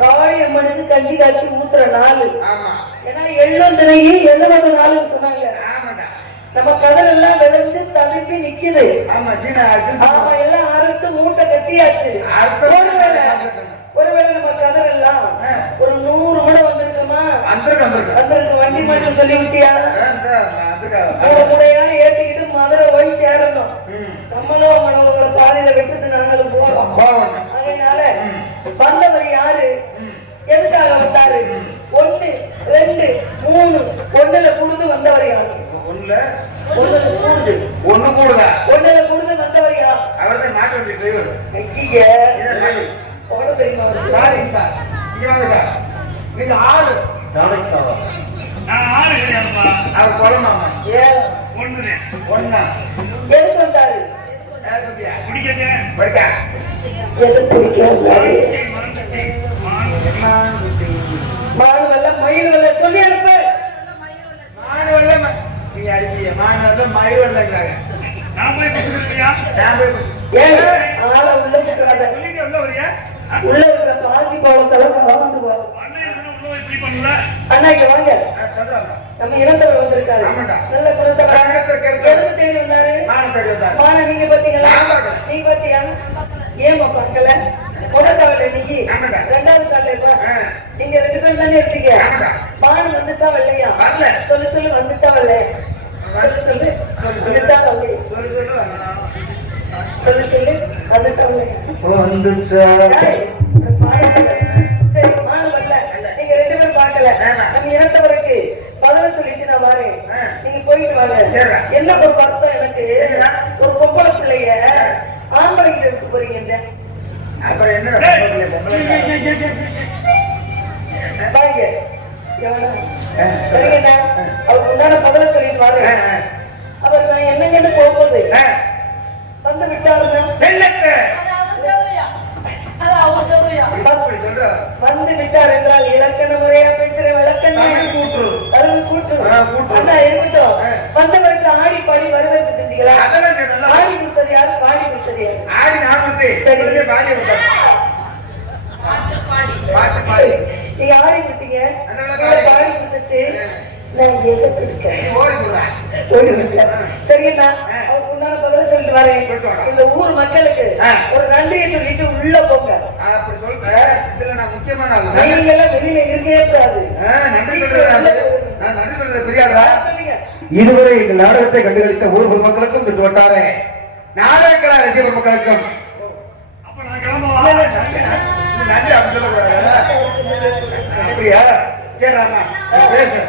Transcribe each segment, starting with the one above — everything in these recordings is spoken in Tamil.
காளியம்மனுக்கு கஞ்சி காய்ச்சி ஊத்துற நாள். ஏன்னா எள்ளந்தினையே எள்ளவது நாள் சொன்னாங்க. நம்ம கதல் எல்லாம் விளைஞ்சு ததுப்பி நிக்குது. ஆமா, எல்லாம் அறுத்து மூட்டை கட்டியாச்சு. ஒருவேளை நம்ம கதல் எல்லாம் ஒரு 100 முறை வந்திருக்கோமா? வந்திருக்கு. வண்டி மட்டும் சொல்லி விட்டியா? முறையான ஏற்றிக்கிட்டு மதுரை போய் சேரணும். நம்மளும் அவங்களை பாதையில விட்டுட்டு நாங்களும் போறோம். அதனால வந்தவர் யாரு, எதுக்காக வந்தாரு? 1 2 3 ஒண்ணுல குடுது வந்தவர் யாரு? ஒண்ணுல குடுது வந்தவர் யார்? அவர்தான் நாட்டு வண்டி டிரைவர். ஐயா போட தெரியுமா? சாரிங்க சார், இங்க வாங்க சார். நீங்க 6 நாளைக்கு சார். நான் 6 இல்லையாப்பா. அவர் கொலமாமா. ஏன் 1 எதுக்கு வந்தாரு? குடிக்கங்க. படிக்க. எது குடிக்கிறாரு? மாடு வல்ல மயில் வல்ல சொல்லி அனுப்பு. மாடு வல்ல நீ அடிப்பிய. மாடு வல்ல மயில் வல்லங்கறாங்க. நான் போய் பேசுறியா? நான் போய் ஏன் ஆள உள்ள போறாத? சொல்லிட்டு உள்ள வரியா? உள்ள இருக்க பாசி பாலத்தல காந்து வா. அண்ணா என்ன உள்ள இப்படி பண்ணல? அண்ணா இங்க வாங்க. சொல்றாங்க. நம்ம இனத்தவர் வந்திருக்காரு. நல்ல குணத்தவர். எதுக்கு தேடி வந்தாரு? மான தேடி வந்தாரு. மான நீங்க பாத்தீங்களா? நீ பாத்தியா? ஏமா பார்க்கல? முதல்ல நீ ரெண்டாவது காலையில நீங்க 2 பேரும் தானே இருக்கீங்க. மான வந்துச்சா வரலையா? சொல்லு சொல்லு வந்துச்சா வரல? சொல்லு வந்துச்சா வரல? சொல்லு சொல்லு வந்துச்சா வரல? வந்துச்சா. சரி, மான வரல. நீங்க 2 பேரும் பார்க்கல. நம்ம இனத்தவருக்கு சொன்னாங்க. என்ன ஒரு வருத்தம் எனக்கு, ஒரு பொம்பளை பிள்ளைய ஆம்பளை கிட்ட விட்டு போறீங்க. அப்புறம் என்ன பாருங்க சரிங்கண்ணா, அவருக்கு உண்டான பதில சொல்லிருப்பாரு. அவர் நான் என்னங்கன்னு போகும்போது வந்து விட்டாருங்க. வந்து விட்டார் என்றால் இலக்கண முறையா பேசுற விளக்கணும் கூற்று அண்ணா இருக்கட்டும். வந்தவருக்கு ஆடி பாடி வரவேற்பு செஞ்சுக்கலாம். ஆடி கொடுத்தது யாரு, பாடி கொடுத்தது யாரு? ஆடி நான் கொடுத்தேன். சரி பாடி பாடி நீங்க ஆடி கொடுத்தீங்க, பாடி கொடுத்துச்சு. நான் சரிங்கண்ணா, அவருக்கு உண்டான பதில சொல்லிட்டு வரேன். இந்த ஊர் மக்களுக்கு ஒரு நன்றியை சொல்லிட்டு உள்ள போங்க. அப்படி சொல்றேன். இதுல நான் முக்கியமான நீங்க எல்லாம் வெளியில இருக்கவே கூடாது. இதுவரை இந்த நாடகத்தை கண்டுகளித்த ஊர் பொதுமக்களுக்கும் சுற்று வட்டார நாடகக்கலா ரசிகர் மக்களுக்கும் நன்றி. அப்படி சொல்லக்கூடாது. அப்படியா? சரி ராமா பேசு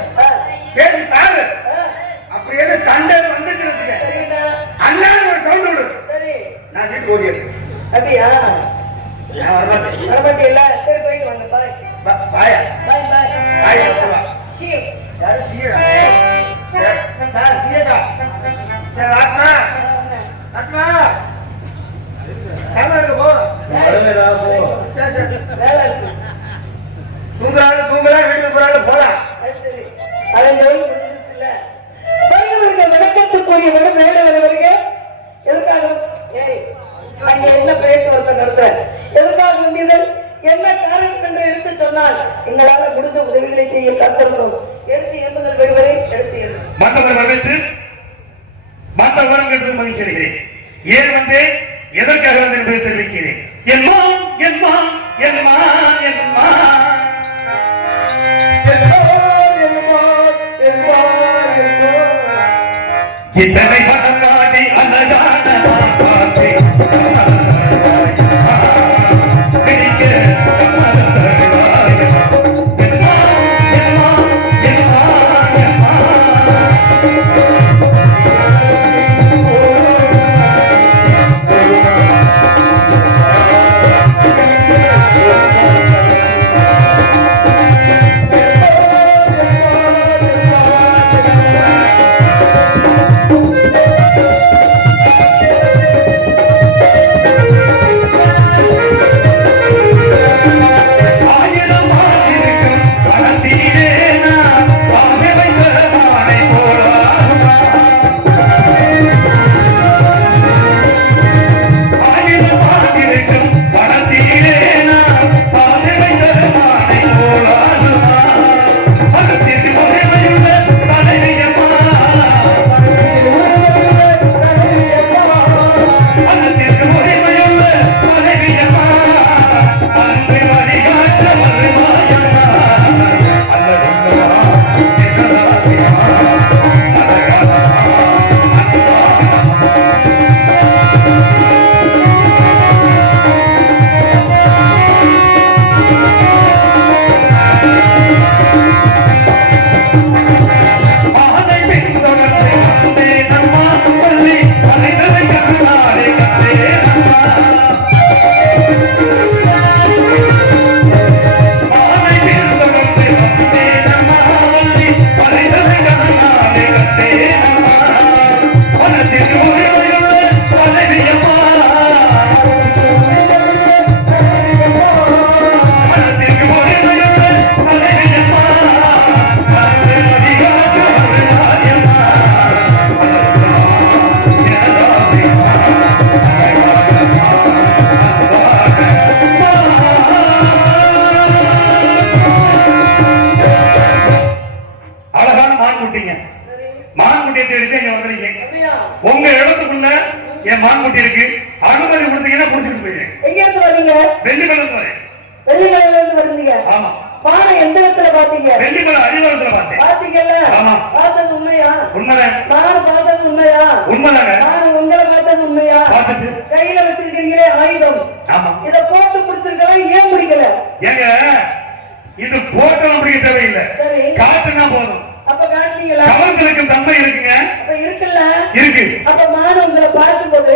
பேசி பாரு. அப்படி எது சண்டை வந்துட்டு அண்ணா ஒரு சவுண்ட் விடு. சரி நான் வீட்டுக்கு ஓடி அப்படியா? வரமாட்டீங்களா? சரி போயிட்டு வாங்க. பாய் பாயா பாய் பாய் பாய். யாரு சீரா சார் சீரா சரி ஆத்மா ஆத்மா சாமி எடுக்க போ. சரி சரி வேலை இருக்கு. தூங்குறாள் தூங்கலாம், வீட்டுக்கு போறாள் போலாம். சரி அதன் ஜோலி முடிஞ்சிருச்சுல்ல. வணக்கத்துக்குரிய மேடம் மேல வர வருங்க. எதுக்காக ஏய் அங்க என்ன பேச்சுவார்த்தை நடத்த எதுக்காக வந்தீர்கள், என்ன காரணம் என்று எடுத்து சொன்னால் எங்களால் முடிஞ்ச உதவிகளை செய்ய கத்திருக்கோம். எடுத்து எண்ணுங்கள் விடுவரை எடுத்து எண்ணும். மற்றவர் வரவேற்று மற்ற விவரங்களுக்கு மகிழ்ச்சி அடைகிறேன். ஏன் வந்து எதற்காக வந்து என்பதை தெரிவிக்கிறேன். இத்தனை பணக்காடி அழகான உங்க இடத்துக்குள்ள என் மான்குட்டி இருக்கு. அனுமதி கொடுத்தீங்கன்னா புடிச்சிட்டு போயிடுறேன். எங்க இருந்து வரீங்க? வெள்ளிமலை வரேன். வெள்ளிமலையில இருந்து வரீங்க? ஆமா. பானை எந்த இடத்துல பாத்தீங்க? வெள்ளிமலை அடிவாரத்துல பார்த்தேன். பாத்தீங்கல்ல? ஆமா. பார்த்தது உண்மையா? உண்மைதான். நான் பார்த்தது உண்மையா? உண்மைதாங்க. நான் உங்களை பார்த்தது உண்மையா? பார்த்துச்சு. கையில வச்சிருக்கீங்களே ஆயுதம். ஆமா. இத போட்டு பிடிச்சிருக்கலாம், ஏன் பிடிக்கல? ஏங்க இது போட்டோம் பிடிக்க தேவையில்லை. சரி. காட்டுனா போதும். அப்ப காட்டுனீங்களா? கவனத்திற்கும் தன்மை இருக்குங்க. அப்ப இருக்குல்ல இருக்கு. அப்ப மாடு உங்களை பார்க்கும்போது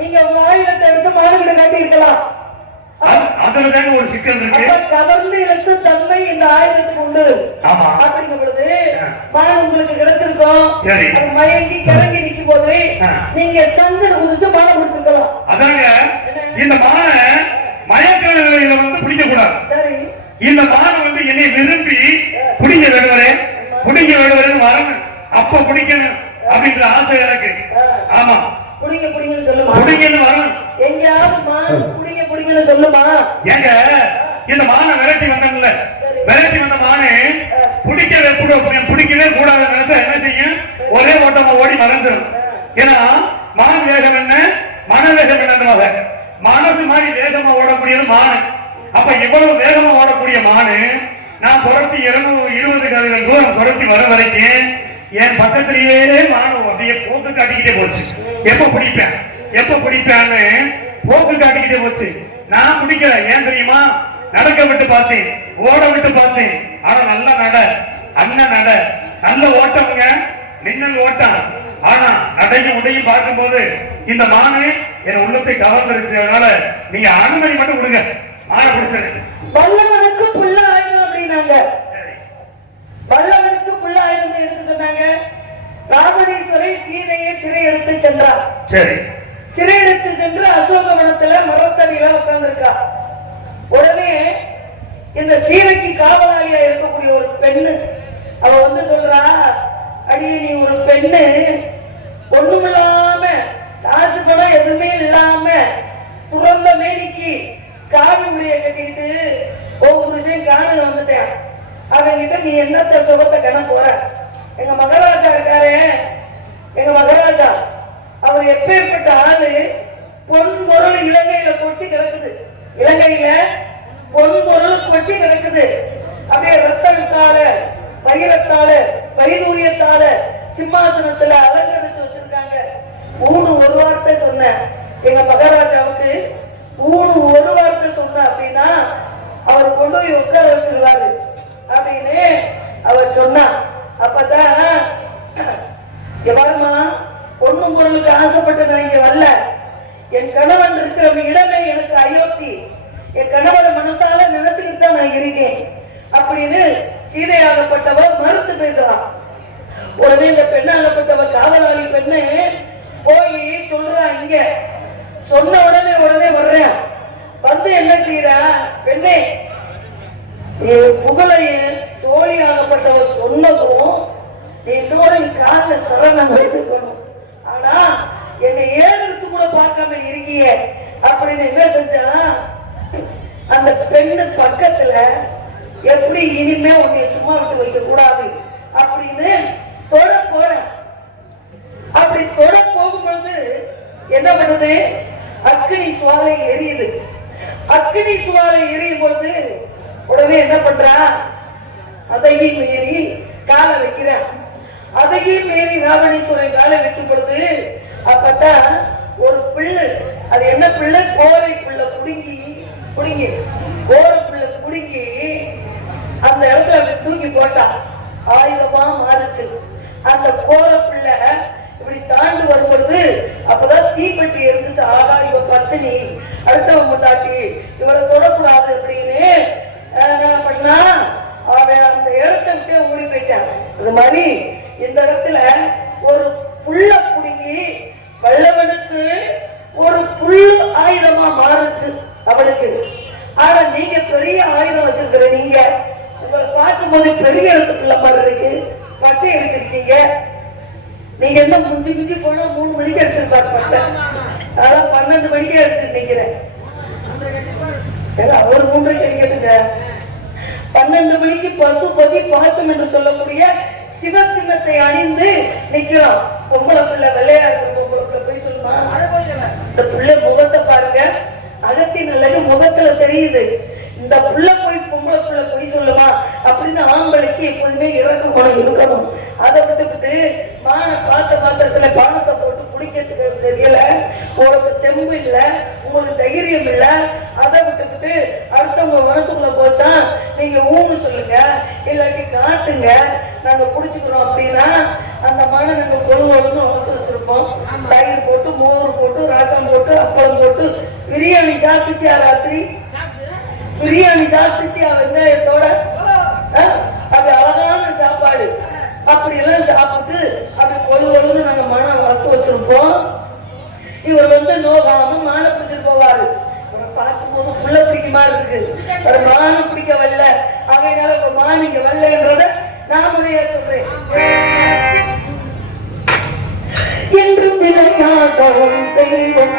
நீங்க உங்க ஆயுதத்தை எடுத்து மாடுகிட்ட காட்டி இருக்கலாம். அதுலதாங்க ஒரு சிக்கல் இருக்கு. கவர்ந்து இழுத்து தன்மை இந்த ஆயுதத்துக்கு உண்டு. ஆமா. அப்படிங்கும் பொழுது மாடு உங்களுக்கு கிடைச்சிருக்கோம். சரி. அது மயங்கி கிறங்கி நிற்கும் போது நீங்க சங்கட குதிச்சு மாடை பிடிச்சிருக்கலாம். அதாங்க இந்த மானை மயக்க நிலையில வந்து பிடிக்க கூடாது. சரி. இந்த மானை வந்து என்னை விரும்பி பிடிக்க வேண்டுவரேன்னு வரணும். அப்ப பிடிக்கணும் அப்படின்ற ஆசை எனக்கு. ஆமா. புடிங்கன்னு சொல்லுமா? புடிங்கன்னு வரணும். எங்கயாவது மாடு புடிங்கன்னு சொல்லுமா? ஏங்க இந்த மானை விரட்டி வந்தோம்ல, விரட்டி வந்த மானு பிடிக்கவே கூடாது என்ன செய்யும்? ஒரே ஓட்டமா ஓடி மறைஞ்சிடும். ஏன்னா மான வேகம் என்ன, மன வேகம் என்னவாக மனசு மாதிரி வேகமா ஓடக்கூடியது மானு. அப்ப இவ்வளவு வேகமா ஓடக்கூடிய மானு நான் துரத்தி 220 கதிகள் தூரம் துரத்தி வர வரைக்கும் என் பக்கத்திலேயே மானு அப்படியே போக்கு காட்டிக்கிட்டே போச்சு. எப்ப பிடிப்பேன்னு போக்கு காட்டிக்கிட்டே போச்சு. நான் பிடிக்கல. ஏன் தெரியுமா? நடக்க விட்டு பார்த்தேன், ஓட விட்டு பார்த்தேன். ஆனா நல்ல அண்ணன் நல்ல ஓட்டமுங்க, மின்னல் ஓட்டம். ஆனா நடையும் உடையும் பார்க்கும்போது இந்த மானு என் உள்ளத்தை கவர்ந்துருச்சு. அதனால நீங்க அனுமதி மட்டும் கொடுங்க, மானை பிடிச்சது. வல்லவனுக்கு புள்ள ஆயுதம் அப்படின்னாங்க. வல்லவனுக்கு புள்ள ஆயுதம் எதுக்கு சொன்னாங்க? ராமணீஸ்வரை சீதையை சிறை எடுத்து சென்றார். சரி. சிறை எடுத்து சென்று அசோகவனத்துல மரத்தடியில உட்கார்ந்துருக்கா. உடனே இந்த சீதைக்கு காவலாளியா இருக்கக்கூடிய ஒரு பெண்ணு அவ வந்து சொல்றா, அடியே நீ ஒரு பெண்ணு, ஒண்ணுமில்லாம காசு பணம் எதுவுமே இல்லாம துறந்த மேனிக்கு காவி உடைய கட்டிக்கிட்டு ஒவ்வொரு விஷயம் காண வந்துட்டேன். அவங்கிட்ட நீ என்னத்த சுகத்தை கண போற? எங்க மகாராஜா இருக்காரு, எங்க மகாராஜா அவர் எப்பேற்பட்ட ஆளு, பொன் பொருள் இலங்கையில கொட்டி கிடக்குது. இலங்கையில பொன் பொருள் கொட்டி கிடக்குது. அப்படியே ரத்தனத்தால வைரத்தால வைதூரியத்தால சிம்மாசனத்துல அலங்கரிச்சு வச்சிருக்காங்க. ஒரு வார்த்தை சொன்ன எங்க மகாராஜாவுக்கு ஒரு வார்த்தை சொன்ன அப்படின்னா அவர் கொண்டு போய் உட்கார வச்சிருவாரு அப்படின்னு அவர் சொன்னா. அப்பதான் எவ்வாறுமா பொண்ணும் பொருளுக்கு ஆசைப்பட்டு நான் இங்க வரல. என் கணவன் இருக்கிற இடமே எனக்கு அயோத்தி. என் கணவரை மனசால நினைச்சுக்கிட்டு தான் நான் இருக்கேன் அப்படின்னு சீதையாகப்பட்டவர் மறுத்து பேசலாம். உடனே இந்த பெண்ணாகப்பட்டவர் காவலாளி பெண்ணு போய் சொல்றா, இங்க சொன்ன உடனே வர்றேன். வந்து என்ன செய்யறா, பெண்ணே புகழைய தோழியாகப்பட்டவர் சொன்னதும் நீ இன்னொரு கால சரணம் வச்சுக்கணும். ஆனா என்னை ஏறெடுத்து கூட பார்க்காம இருக்கீங்க அப்படின்னு என்ன செஞ்சா, அந்த பெண்ணு பக்கத்துல எப்படி இனிமே உன்னை சும்மா விட்டு வைக்க கூடாது அப்படின்னு தொட போற. அப்படி தொட போகும்பொழுது என்ன பண்ணுது, அக்னி சுவாலை எரியுது. அக்னி சுவாலை எரியும் பொழுது உடனே என்ன பண்றா, அதையும் மீறி காலை வைக்கிறான். அதையும் மீறி ராவணீஸ்வரன் காலை வைக்கும் பொழுது அப்பதான் ஒரு பிள்ளை, அது என்ன பிள்ளை, கோரை பிள்ளை புடுங்கி கோரை பிள்ளை புடுங்கி அந்த இடத்துல அப்படி தூக்கி போட்டா ஆயுதமா மாறுச்சு. அந்த கோரை பிள்ளை இப்படி தாண்டு வரும்பொழுது அப்பதான் தீப்பெட்டி எரிஞ்சிச்சு. ஆகா இவ பத்தினி, அடுத்தவன் முன்னாடி இவரை தொடக்கூடாது அப்படின்னு என்ன பண்ணா, அவன் அந்த இடத்த விட்டே ஓடி போயிட்டான். அது மாதிரி இந்த இடத்துல ஒரு புள்ள புடுங்கி வல்லவனுக்கு ஒரு புல்லு ஆயுதமா மாறுச்சு அவனுக்கு. ஆனா நீங்க பெரிய ஆயுதம் வச்சிருக்கிற, நீங்க உங்களை பார்க்கும் போது பெரிய இடத்துக்குள்ள மாதிரி இருக்கு, பட்டை அடிச்சிருக்கீங்க. நீங்க என்ன முஞ்சி போனா 3 மணிக்கு அடிச்சிருப்பாரு பட்டை, அதான் 12 மணிக்கு அடிச்சிருக்கீங்க. அவர் 3 அடிக்கட்டுங்க. 12 மணிக்கு பசுபதி பாசம் என்று சொல்லக்கூடிய சிவசிங்கத்தை அணிந்து நிக்கிறோம். பொம்பளை பிள்ளை வெள்ளையா இருக்கு, பொம்பளை பிள்ளை போய் சொல்லுமா, இந்த பிள்ளை முகத்தை பாருங்க, அகத்தின் அழகு முகத்துல தெரியுது. இந்த புள்ள போய் பொம்பளை பிள்ளை போய் சொல்லுமா அப்படின்னு ஆம்பளைக்கு எப்போதுமே இறக்க குணம் இருக்கணும். அதை விட்டுக்கிட்டு மான பார்த்த மாத்திரத்துல பானத்தை போட்டு குடிக்கிறதுக்கு தெரியல, உங்களுக்கு தெம்பு இல்ல, உங்களுக்கு தைரியம் இல்ல. அதை விட்டுக்கிட்டு அடுத்தவங்க மனத்துக்குள்ள போச்சா நீங்க ஊன்னு சொல்லுங்க, இல்லாட்டி காட்டுங்க, நாங்க குடிச்சுக்கிறோம் அப்படின்னா அந்த மானை நாங்க கொழு கொழுன்னு வளர்த்து வச்சிருப்போம். தயிர் போட்டு, மோர் போட்டு, ரசம் போட்டு, அப்பளம் போட்டு, பிரியாணி சாப்பிட்டுச்சு ராத்திரி. பிரியாணி சாப்பிட்டுச்சு வெங்காயத்தோட. அப்படி அழகான சாப்பாடு. அப்படி எல்லாம் சாப்பிட்டு அப்படி கொழு கொழுன்னு நாங்க மானை வளர்த்து வச்சிருப்போம். இவர் நோகாம மானை பிடிச்சிட்டு போவாரு. பார்க்கும் போது புள்ள பிடிக்குமா இருக்கு, ஒரு மானை பிடிக்க வரல. அவையினால இப்ப மானிங்க வரலன்றத நான் முறையா சொல்றேன். என்று சிலையாகவும் தெய்வம்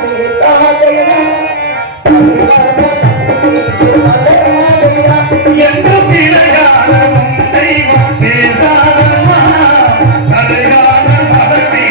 என்று சிலையாகவும் தெய்வம் பேசாதமா தலையான மதமே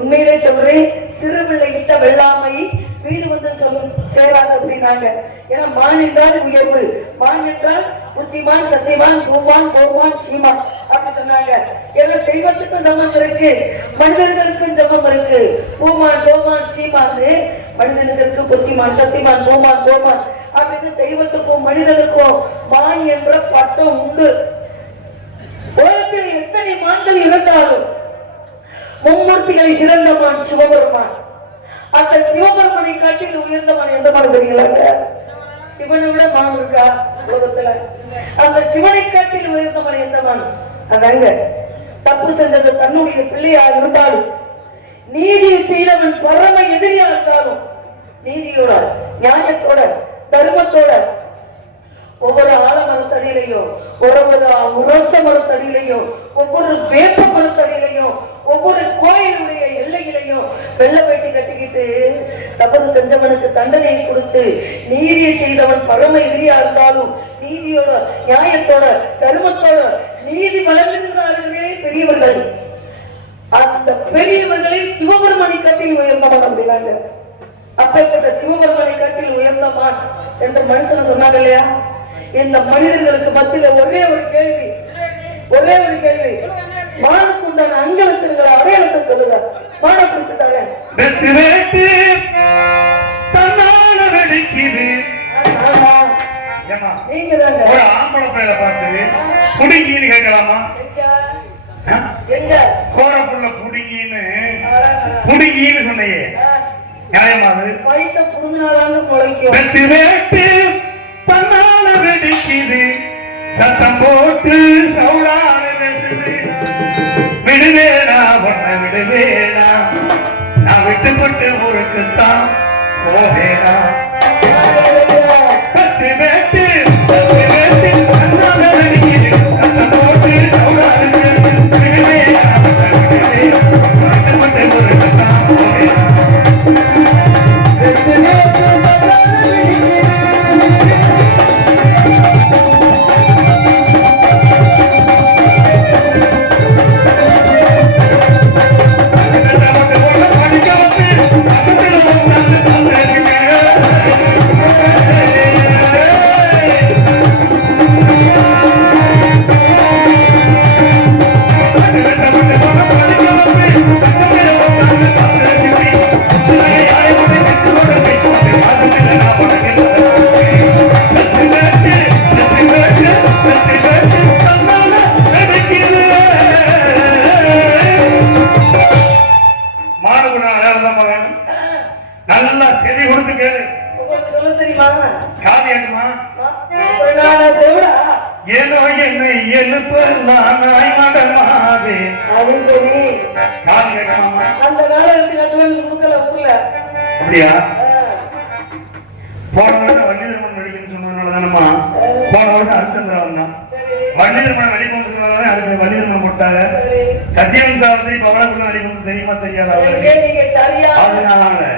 உண்மையிலே சொல்றேன். சிறு பிள்ளை கிட்ட வெள்ளாமை வீடு வந்து சொல்லும் சேராது அப்படின்னாங்க. ஏன்னா மான் என்றால் உயர்வு, மான் என்றால் புத்திமான், சத்தியமான், பூமான், கோமான், சீமான் அப்படி சொன்னாங்க. ஏன்னா தெய்வத்துக்கும் சமம் இருக்கு, மனிதர்களுக்கும் சமம் இருக்கு. பூமான், கோமான், சீமான் மனிதனுக்கு இருக்கு. புத்திமான், சத்தியமான், பூமான், கோமான் அப்படின்னு தெய்வத்துக்கும் மனிதனுக்கும் மான் என்ற பட்டம் உண்டு. உலகத்தில் எத்தனை மான்கள் இருந்தாலும் மும்மூர்த்திகளை சிறந்த மான் சிவபெருமான். அந்த சிவபெருமனை காட்டில் உயர்ந்த மான் எந்த மான் தெரியுங்களாங்க? சிவனை விட மான் இருக்கா உலகத்துல? அந்த சிவனை காட்டில் உயர்ந்த மான் எந்த மான்? அதாங்க தப்பு செஞ்சது தன்னுடைய பிள்ளையா இருந்தாலும், நீதியை செய்தவன் பரம எதிரியா இருந்தாலும், நீதியோட, நியாயத்தோட, தர்மத்தோட ஒவ்வொரு ஆலமரத்தடியிலையும், ஒவ்வொரு உரச மரத்தடியிலையும், ஒவ்வொரு வேப்ப மரத்தடியிலையும், ஒவ்வொரு கோயிலுடைய எல்லையிலையும் வெள்ள வேட்டி கட்டிக்கிட்டு தவறு செஞ்சவனுக்கு தண்டனை கொடுத்து, நீதியை செய்தவன் பரம எதிரியா இருந்தாலும் நீதியோட, நியாயத்தோட, தர்மத்தோட நீதி வழங்குகிறார்களே பெரியவர்கள். அந்த பெரியவர்களை சிவபெருமனை கட்டில் உயர்ந்தவன் அப்படின்னாங்க. அப்பேற்பட்ட சிவபெருமனை கட்டில் உயர்ந்தமான் என்று மனுஷன் சொன்னாங்க இல்லையா? இந்த மனிதர்களுக்கு மத்தியில ஒரே ஒரு கேள்வி, மானுக்கு உண்டான அங்கலட்சங்களை அடையாளத்தை சொல்லுங்க. மான பிடிச்சுட்டாங்க நீங்க தாங்க. ஒரு ஆம்பளை பையனை பார்த்து புடிங்கின்னு கேட்கலாமா? எங்க கோரப்புள்ள புடிங்கின்னு புடிங்கின்னு சொன்னையே, நியாயமாது? பைச புடுங்கினாதான் முளைக்கும். வெட்டு வேட்டு தன்னால வெடிக்குது, சத்தம் போட்டு சவுடான பேசுது. விடுவேனா ஒன்ன விடுவேனா, நான் விட்டுப்பட்டு ஊருக்குத்தான் போவேனா. வெட்டு வேட்டு தன்னால வெடிக்குது, சத்தம் போட்டு சவுடான பேசுது. விடுவேனா ஒன்ன விடுவேனா. அது சரி. காது கேட்கலாமா? அந்த நாடகத்துக்கு அட்வான்ஸ் கொடுக்கல ஊர்ல. அப்படியா? போன வருஷம் வள்ளிதர்மன் நடிக்கணும்னு சொன்னதுனாலதானம்மா போன வருஷம் ஹரிச்சந்திரா வந்தான். வள்ளிதர்மன் நடிக்கணும்னு சொன்னதானே வள்ளிதர்மன் போட்டாங்க. சத்யவன் சாவித்திரி பவளக்குள்ள நடிக்கணும்னு தெரியுமா தெரியாதா?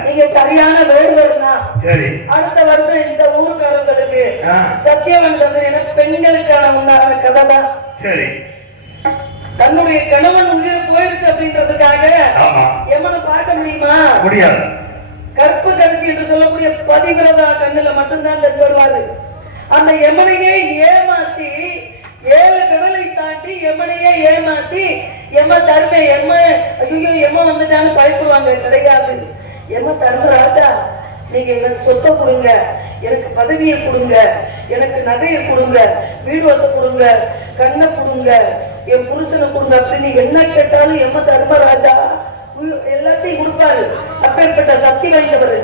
நீங்க சரியான வேடுவர்னா. சரி. அடுத்த வருஷம் இந்த ஊர்காரங்களுக்கு சத்யவன் சாவித்திரி பெண்களுக்கான உண்டான கதை தான். சரி. தன்னுடைய கணவன் உயிர் போயிருச்சு அப்படின்றதுக்காக எமனை பார்க்க முடியுமா? முடியாது. கற்பு கரிசி என்று சொல்லக்கூடிய பதிவிரதா கண்ணுல மட்டும்தான் தென்படுவாரு. அந்த எமனையே ஏமாத்தி 7 கடலை தாண்டி எமனையே ஏமாத்தி எம்ம தர்ம எம்ம ஐயோ எம்ம வந்துட்டான்னு பயப்படுவாங்க. கிடையாது. எம்ம தர்மராஜா நீங்க எனக்கு சொத்தை கொடுங்க, எனக்கு பதவியை கொடுங்க, எனக்கு நகையை கொடுங்க, வீடு வசை கொடுங்க, கண்ணை கொடுங்க, என் புருஷனை கொடுங்க அப்படின்னு என்ன கேட்டாலும் எம்ம தர்மராஜா எல்லாத்தையும் கொடுப்பாரு. அப்பேற்பட்ட சக்தி வாய்ந்தவர்.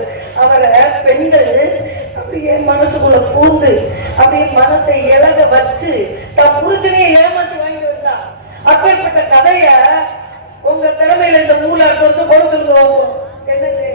அவரை பெண்கள் அப்படியே மனசுக்குள்ள பூந்து அப்படியே மனசை இழக வச்சு தன் புருஷனையே ஏமாத்தி வாங்கிட்டு வந்தா. அப்பேற்பட்ட கதைய உங்க திறமையில இந்த ஊர்ல அடுத்த வருஷம் போட சொல்லுவோம். என்னது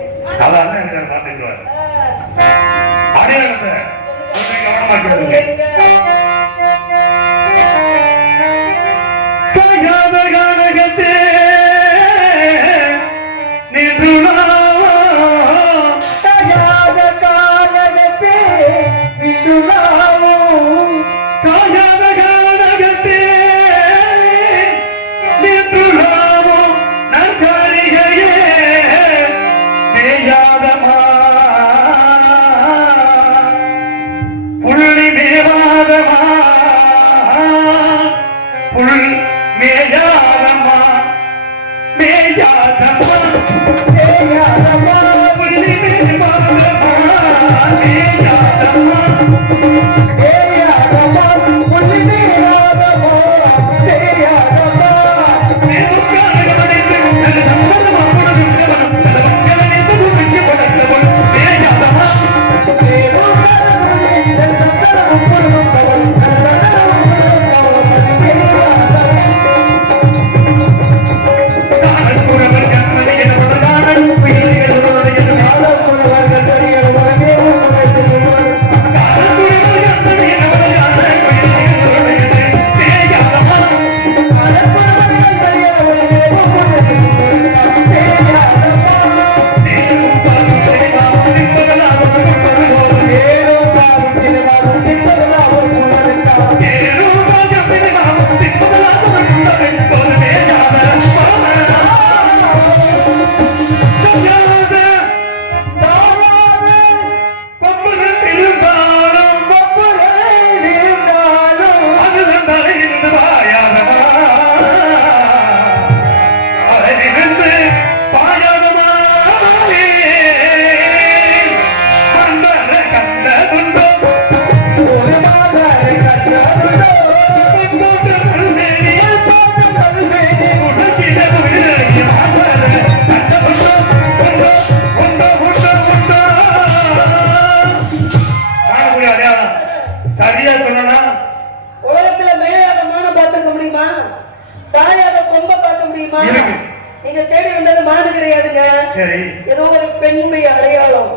நீங்க தேடி வந்தது மாடு கிடையாதுங்க. சரி. ஏதோ ஒரு பெண்ணுடைய அடையாளம்.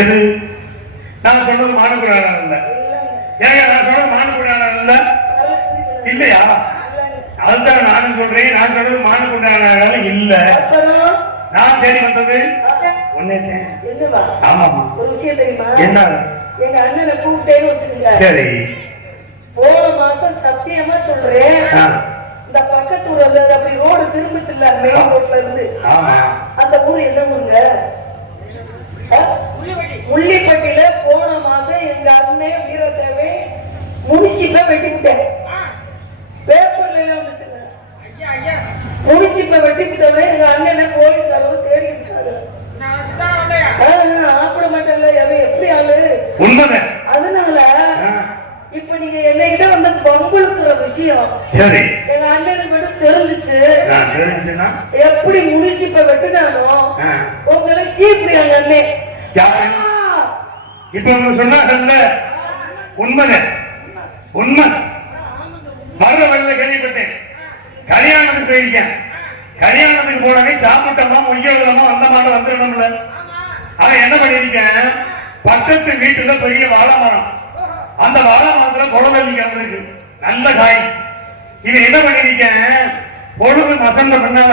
எது? நான் சொன்னது மானுக்குடி அடையாளம் இல்ல. ஏங்க நான் சொன்னது மானுக்குடி அடையாளம் இல்ல? இல்லையா? அதுதான் நானும் சொல்றேன். நான் சொன்னது மானுக்குடி அடையாளம் இல்ல. அப்புறம் நான் தேடி வந்தது ஒண்ணே. என்னவா? ஆமாமா. ஒரு விஷயம் தெரியுமா? என்ன? எங்க அண்ணனை கூப்பிட்டேன்னு வச்சுக்கோங்க. சரி. போன மாசம் சத்தியமா சொல்றேன், இந்த பக்கத்து ஊர் அந்த அப்படி ரோடு திரும்பிச்சுல்ல மெயின் ரோட்ல இருந்து, அந்த ஊர் என்ன ஊருங்க? முள்ளிப்பட்டியில போன மாசம் எங்க அண்ணன் வீரத்தேவை முனிசிப்ப வெட்டி விட்டேன். பேப்பர்ல எல்லாம் வந்துச்சுங்க. முனிசிப்ப வெட்டி விட்டவனே எங்க அண்ணனை போலீஸ்காரங்க தேடிக்கிட்டாங்க. ஆப்பிட மாட்டேன்ல எப்படி ஆளு உண்மை. அதனால இப்ப நீங்க என்னகிட்ட வந்து பம்புழுக்கிற விஷயம் சரி எங்க அண்ணனுக்கு மட்டும் தெரிஞ்சிச்சு. எப்படி முனிசிப்ப வெட்டினானோ உங்களை சீப்பிடியாங்க அண்ணே. இப்ப சொன்னாங்கல்ல உண்மை உண்மை. மருத வழியில கேள்விப்பட்டேன். கல்யாணத்துக்கு போயிருக்கேன். கல்யாணத்துக்கு போனவே சாப்பிட்டோமா முக்கியமா அந்த மாதிரி வந்துடணும்ல. அவன் என்ன பண்ணிருக்கேன், பக்கத்து வீட்டுல பெரிய வாழை மரம், அந்த வாழை மரத்துல குளவெள்ளிக்கு வந்திருக்கு, நல்ல காய். இது என்ன பண்ணிருக்கேன், பொழுது மசந்த பின்னால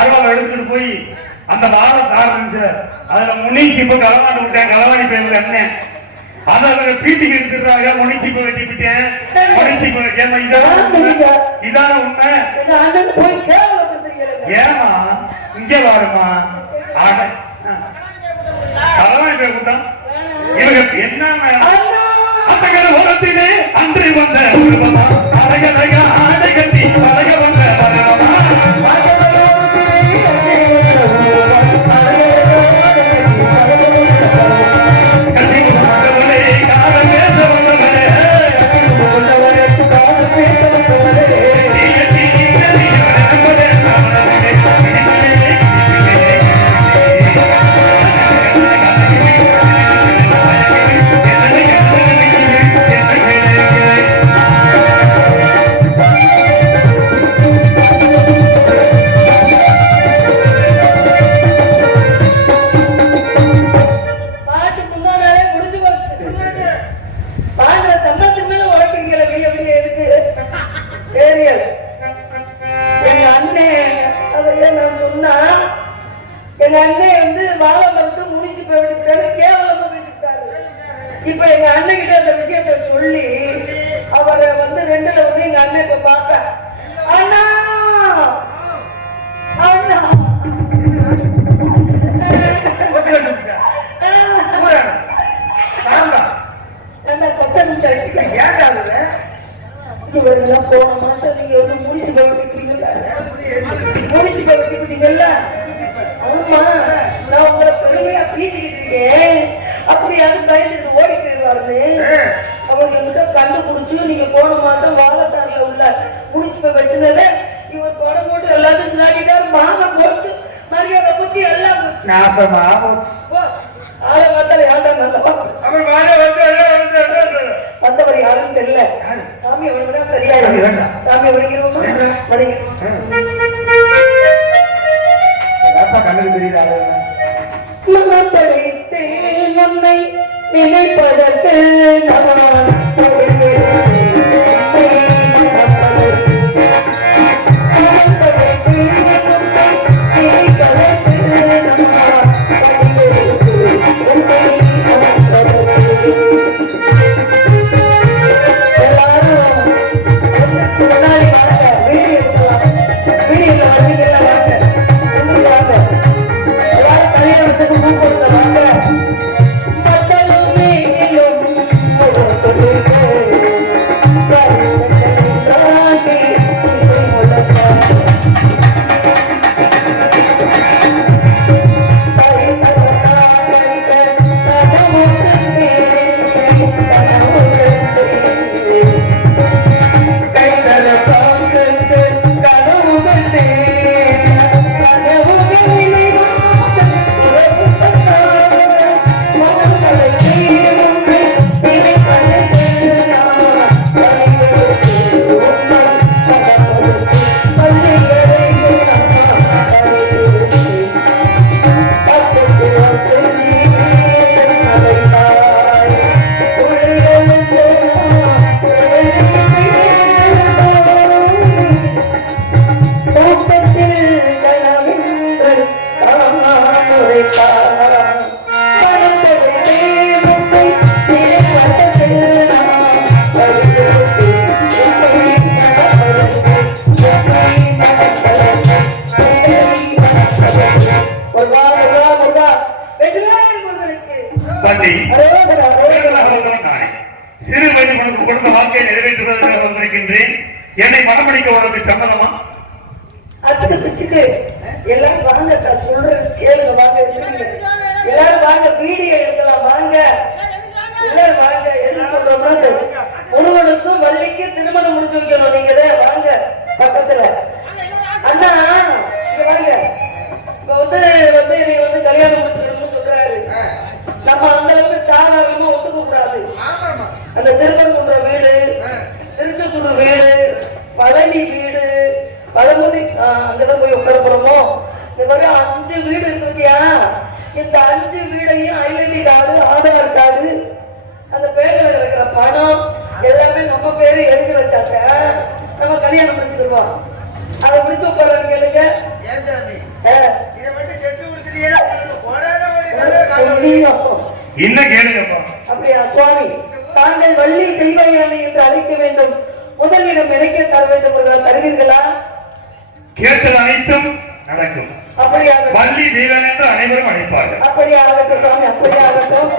அருவாவை எடுத்துட்டு போய் அந்த வாழை தார் இருந்துச்சு, அதுல முனிச்சிப்பு களவாண்டு விட்டேன். களவாணி பேர்ல என்ன அதை பீட்டிக்கு எடுத்துடுறாங்க. முனிச்சிப்பு வெட்டிவிட்டேன். முனிச்சிப்பு இதான உண்மை. ஏமா இங்க வாருமா, களவாணி பேர் கூட்டம் இவங்க என்ன அந்த உலகத்திலே அன்று வந்த அழகழக ஆடை கட்டி பழக வந்த எங்க அண்ணன் வந்து வாழை மரத்து முடிச்சு போயிட்டு கேவலமா பேசிட்டாரு. இப்ப எங்க அண்ணன் கிட்ட அந்த விஷயத்த சொல்லி அவரை வந்து ரெண்டுல வந்து எங்க அண்ணன் இப்ப பாப்ப அண்ணா அண்ணா போன மாசம் நீங்க வந்து முடிச்சு போயிட்டீங்கல்ல, முடிச்சு போயிட்டீங்கல்ல. ஆமா, நான் உங்களை பெருமையா பீத்திக்கிட்டு இருக்கேன். அப்படியாவது கைதுட்டு ஓடி போயிடுவாருன்னு அவர் என்கிட்ட கண்டுபிடிச்சு நீங்க போன மாசம் வாழைத்தாரில உள்ள முடிச்சு போய் வெட்டினத இவர் தொட போட்டு எல்லாத்தையும் காட்டிட்டாரு. மாங்க போச்சு, மரியாதை போச்சு, எல்லாம் போச்சு, நாசமா போச்சு. ஆளை பார்த்தாரு யாருடா நல்லவா, வந்தவர் யாருன்னு தெரியல. சாமி அவனுக்குதான் சரியா சாமி வடிக்கிறோமா வடிக்கிறோம். கண்ணுக்கு தெரியுதா மனப்படைத்தேன் நம்மை நினைப்பதற்கு நான் சிறுவயது உனக்கு கொடுத்த வார்த்தையை நிறைவேற்றுவதற்காக வந்திருக்கின்றேன். என்னை மனமடிக்க உனக்கு சம்மதமா? அசுக்கு பிசுக்கு எல்லாரும் வாங்க, சொல்றது கேளுங்க, வாங்க, எல்லாரும் வாங்க, வீடியோ எடுக்கலாம், வாங்க எல்லாரும் வாங்க. எது சொல்றோம்னா முருகனுக்கும் வள்ளிக்கும் திருமணம் முடிச்சு வைக்கணும். நீங்க தான் வாங்க பக்கத்துல. அண்ணா இங்க வாங்க. இப்ப வந்து என்னை வந்து கல்யாணம் முடிச்சுக்கணும்னு சொல்றாரு. நம்ம அந்த அளவுக்கு சாதாரணமா ஒத்துக்க கூடாது. அந்த திருப்பரங்குன்ற வீடு, திருச்சி திருச்செந்தூர் வீடு, பழனி வீடு, பழமுதி அங்கதான் போய் உட்கார போறோமோ. இந்த மாதிரி 5 வீடு இருக்கியா? இந்த 5 வீடையும் ஐடென்டி கார்டு, ஆதார் கார்டு, அந்த பேர்ல இருக்கிற பணம் எல்லாமே நம்ம பேரு எழுதி வச்சாக்க நம்ம கல்யாணம் முடிச்சுக்கிடுவோம். அதை முடிச்சு உட்கார்றாங்க கேளுங்க. இன்னும் கேளுங்கப்பா. அப்படியா சுவாமி, தாங்கள் வள்ளி தெய்வயானை என்று அழைக்க வேண்டும், முதலிடம் இணைக்க தர வேண்டும், தருவீர்களா? கேட்டது அனைத்தும் நடக்கும். அப்படியாக வள்ளி தெய்வம் என்று அனைவரும் அழைப்பார்கள். அப்படியாகட்டும் சுவாமி, அப்படியாகட்டும்.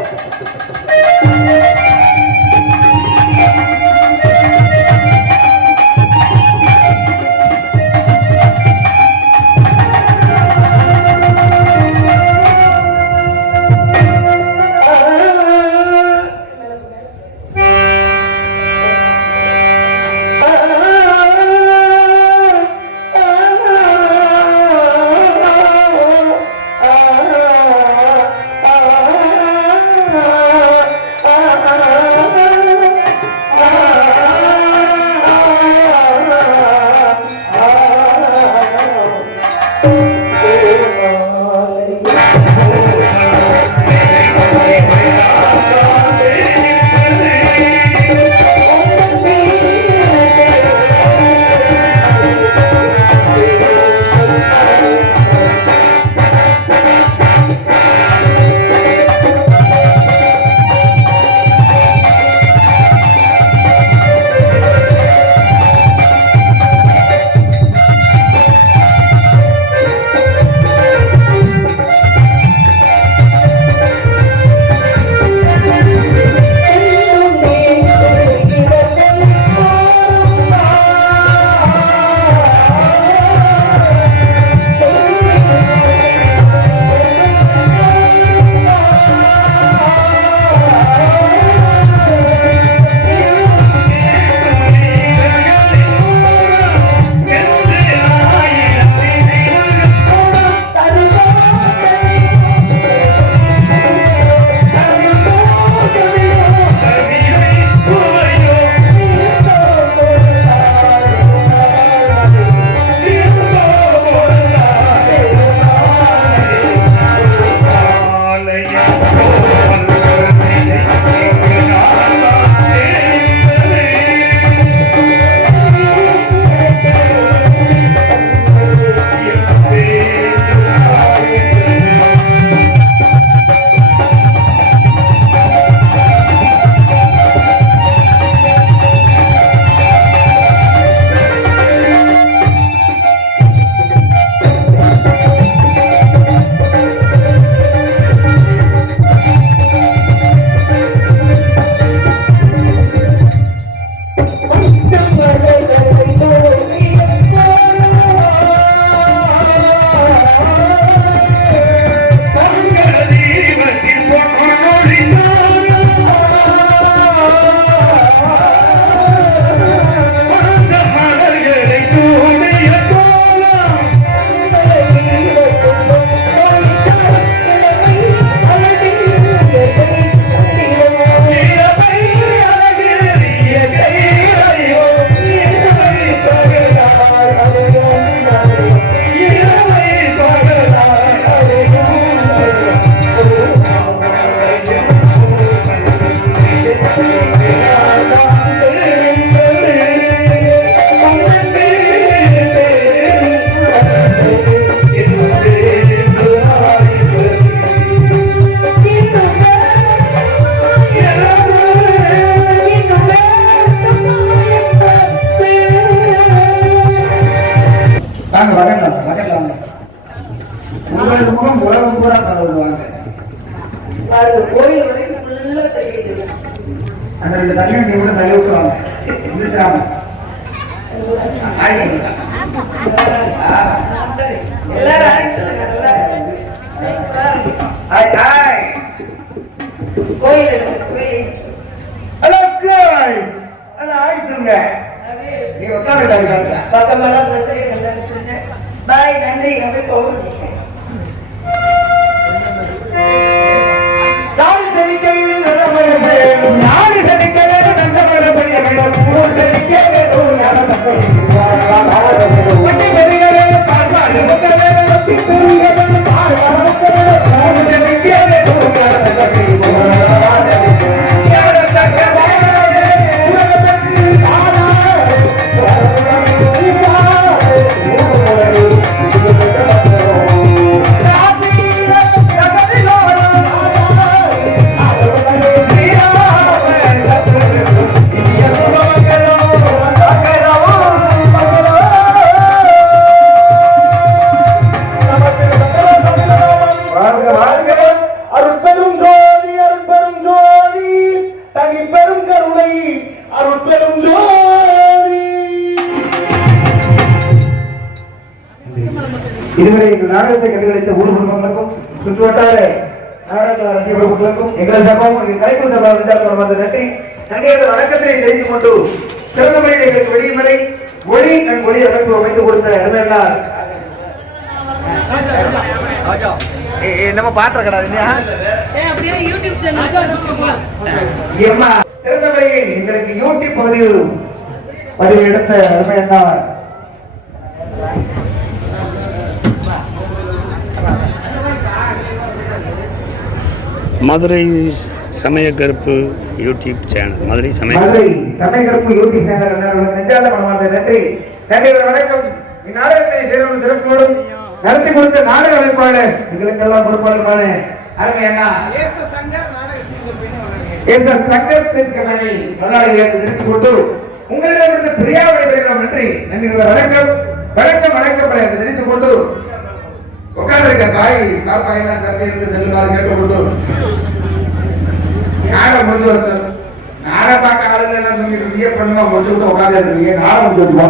கோயில் வரைக்கும் ஃபுல்லா தெரியுது. அந்த 2 தண்ணி நீ கூட தள்ளி விட்டுருவாங்க. இருந்துச்சாம எல்லாரும் ஆய் சொல்லுங்க. கோயில் இருக்கு, கோயில். ஹலோ गाइस, ஹலோ ஆய் சொல்லுங்க. நீ உட்கார்ந்து பக்கமெல்லாம் பஸ்ஸை எல்லாம் எடுத்துருங்க. பாய், நன்றி. அப்படியே போகணும். நாடு சனிக்கையில் நல்ல மழை பெய்யும், நாடு சனிக்கையில் நல்ல மழை பெய்யும். இதுவரை எங்கள் நாடகத்தை கண்டுகளித்த ஊர் பொதுமக்களுக்கும் சுற்றுவட்டார நாடக ரசிக பிரபுக்களுக்கும் எங்களது சபம் எங்கள் கலைக்குழு சபா வந்த நன்றி நன்றியோட வணக்கத்தை தெரிந்து கொண்டு சிறந்த முறையில் எங்களுக்கு வெளியுமறை ஒளி அண்ட் ஒளி அமைப்பு அமைத்து கொடுத்த அருமையார் நம்ம பாத்திர கிடையாது சிறந்த முறையில் எங்களுக்கு யூடியூப் பதிவு எடுத்த அருமையார் Madurai Samayakaruppu YouTube channel Madurai Samayakaruppu YouTube channel நெஞ்சால மனமார்ந்த நன்றி வணக்கம். இந்நாடகத்தை சிறப்போடும் நடத்தி கொடுத்த நாடக அமைப்பாளர் எங்களுக்கெல்லாம் பொறுப்பாளருமான அருமையா தெரிவித்துக் கொண்டு உங்களிடமிருந்து பிரியாவிடை பெறுகிறோம் நன்றி வணக்கம் வணக்கம் வணக்கம் தெரிவித்துக் கொண்டு உட்கார்ந்திருக்க காப்பாயெல்லாம் கற்கை எடுத்து செல்லுமாறு கேட்டுக்கொண்டு நாடகம் முடிஞ்சு வருஷம் நாடகம் பார்க்க ஆளுநர் எல்லாம் தூங்கிட்டு இருந்தீங்க பண்ணுமா முடிச்சு விட்டு உட்காந்து இருக்கீங்க நாடகம் முடிச்சு